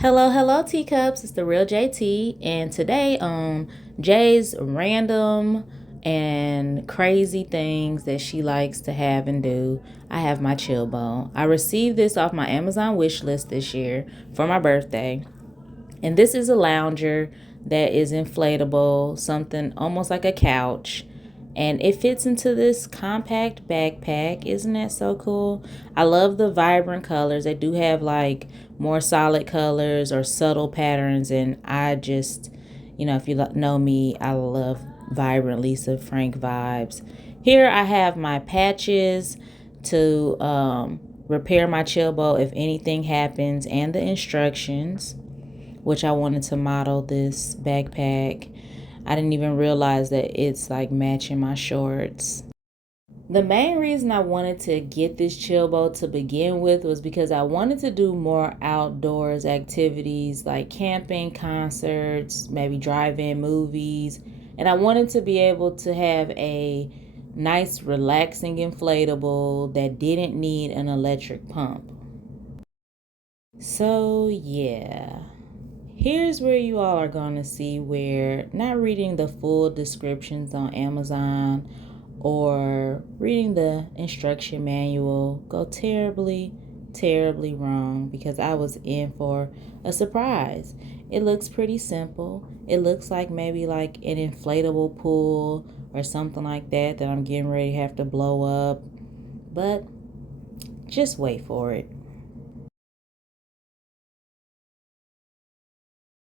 Hello, Teacups. It's the real JT, and today on Jay's random and crazy things that she likes to have and do, I have my Chillbo. I received this off my Amazon wish list this year for my birthday, and this is a lounger that is inflatable, something almost like a couch. And it fits into this compact backpack. Isn't that so cool? I love the vibrant colors. They do have like more solid colors or subtle patterns. And I just, if you know me, I love vibrant Lisa Frank vibes. Here I have my patches to repair my Chillbo if anything happens, and the instructions, which I wanted to model this backpack. I didn't even realize that it's like matching my shorts. The main reason I wanted to get this Chillbo to begin with was because I wanted to do more outdoors activities like camping, concerts, maybe drive-in movies, and I wanted to be able to have a nice relaxing inflatable that didn't need an electric pump. So yeah, here's where you all are going to see where not reading the full descriptions on Amazon or reading the instruction manual go terribly wrong, because I was in for a surprise. It looks pretty simple. It looks like maybe like an inflatable pool or something like that I'm getting ready to have to blow up. But just wait for it.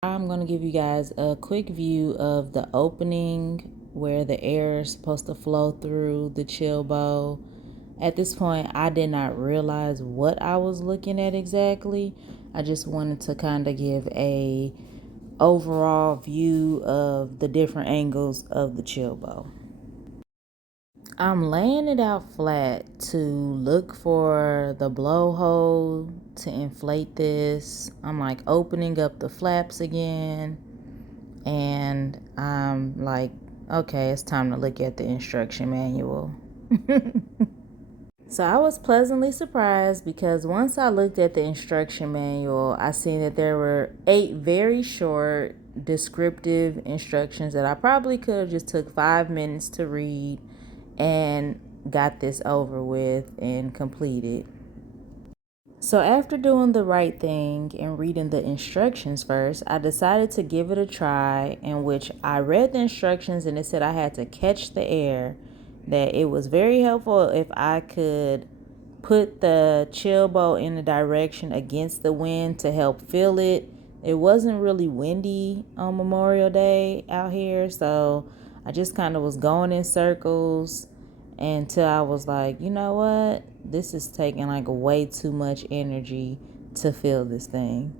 I'm going to give you guys a quick view of the opening where the air is supposed to flow through the Chillbo. At this point, I did not realize what I was looking at exactly. I just wanted to kind of give a overall view of the different angles of the Chillbo. I'm laying it out flat to look for the blowhole to inflate this. I'm like opening up the flaps again, and I'm like, okay, it's time to look at the instruction manual. So I was pleasantly surprised, because once I looked at the instruction manual, I seen that there were 8 very short descriptive instructions that I probably could have just took 5 minutes to read and got this over with and completed. So after doing the right thing and reading the instructions first, I decided to give it a try, in which I read the instructions and it said I had to catch the air, that it was very helpful if I could put the Chillbo in a direction against the wind to help fill it. It wasn't really windy on Memorial Day out here, so I just kind of was going in circles until I was like, you know what? This is taking like way too much energy to fill this thing.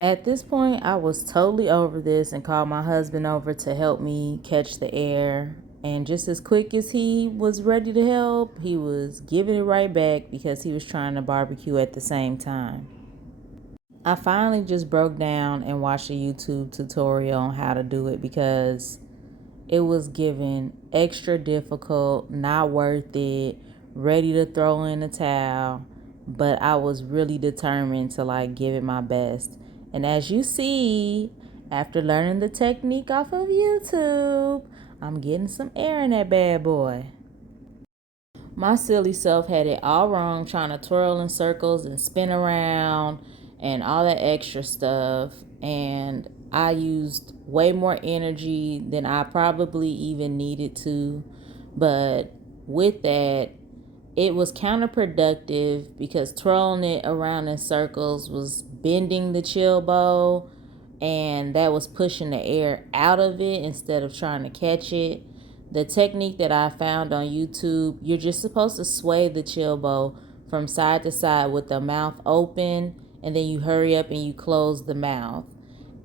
At this point, I was totally over this and called my husband over to help me catch the air. And just as quick as he was ready to help, he was giving it right back because he was trying to barbecue at the same time. I finally just broke down and watched a YouTube tutorial on how to do it, because it was given extra difficult, not worth it, ready to throw in the towel. But I was really determined to like give it my best. And as you see, after learning the technique off of YouTube, I'm getting some air in that bad boy. My silly self had it all wrong, trying to twirl in circles and spin around and all that extra stuff. And I used way more energy than I probably even needed to. But with that, it was counterproductive, because twirling it around in circles was bending the Chillbo, and that was pushing the air out of it instead of trying to catch it. The technique that I found on YouTube, you're just supposed to sway the Chillbo from side to side with the mouth open, and then you hurry up and you close the mouth.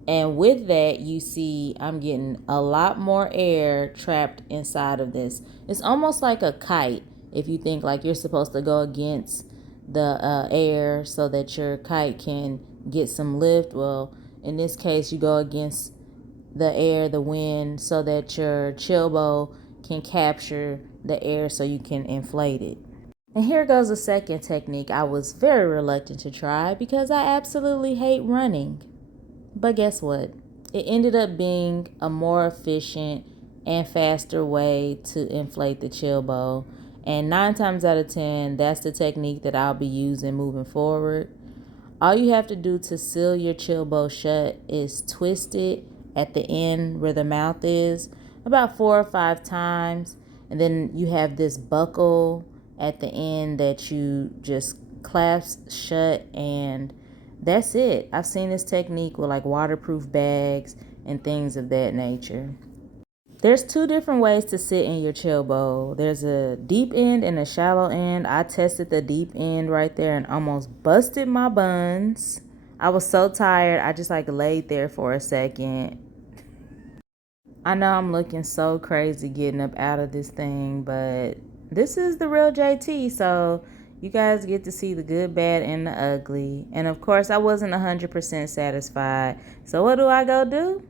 And with that, you see I'm getting a lot more air trapped inside of this. It's almost like a kite, if you think like you're supposed to go against the air so that your kite can get some lift. Well, in this case, you go against the air, the wind, so that your Chillbo can capture the air so you can inflate it. And here goes a second technique I was very reluctant to try because I absolutely hate running. But guess what? It ended up being a more efficient and faster way to inflate the Chillbo. And 9 times out of 10, that's the technique that I'll be using moving forward. All you have to do to seal your Chillbo shut is twist it at the end where the mouth is about 4 or 5 times. And then you have this buckle at the end that you just clasp shut, and that's it. I've seen this technique with like waterproof bags and things of that nature. There's 2 different ways to sit in your Chillbo. There's a deep end and a shallow end. I tested the deep end right there and almost busted my buns. I was so tired. I just like laid there for a second. I know I'm looking so crazy getting up out of this thing, but this is the real JT, so you guys get to see the good, bad, and the ugly. And of course, I wasn't 100% satisfied. So what do I go do?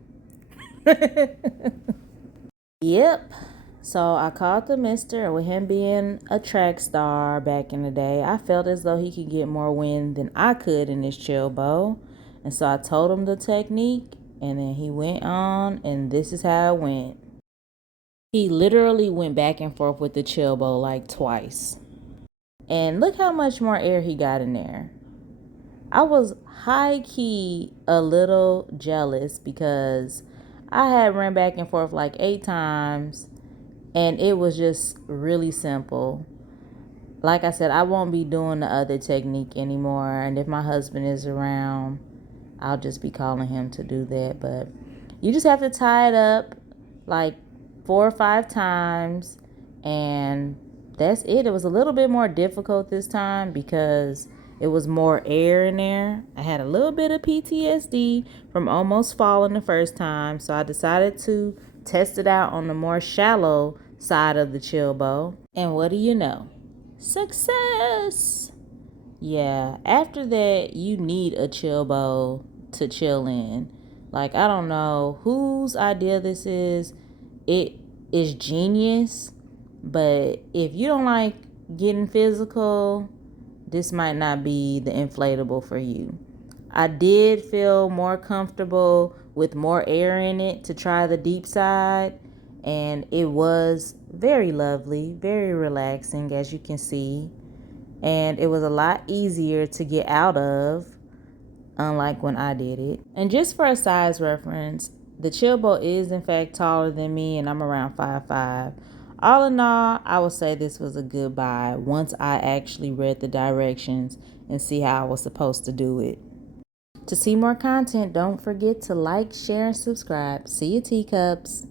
Yep. So I called the mister, and with him being a track star back in the day, I felt as though he could get more wind than I could in this Chillbo. And so I told him the technique, and then he went on, and this is how it went. He literally went back and forth with the Chillbo like twice. And look how much more air he got in there. I was high key a little jealous because I had ran back and forth like 8 times, and it was just really simple. Like I said, I won't be doing the other technique anymore, and if my husband is around, I'll just be calling him to do that. But you just have to tie it up like 4 or 5 times, and that's it. It was a little bit more difficult this time because it was more air in there. I had a little bit of PTSD from almost falling the first time, so I decided to test it out on the more shallow side of the Chillbo. And what do you know? Success! Yeah, after that, you need a Chillbo to chill in. Like, I don't know whose idea this is. It is genius, but if you don't like getting physical, this might not be the inflatable for you. I did feel more comfortable with more air in it to try the deep side, and it was very lovely, very relaxing, as you can see. And it was a lot easier to get out of, unlike when I did it. And just for a size reference, the Chillbo is in fact taller than me, and I'm around 5'5". All in all, I would say this was a good buy once I actually read the directions and see how I was supposed to do it. To see more content, don't forget to like, share, and subscribe. See you, Teacups.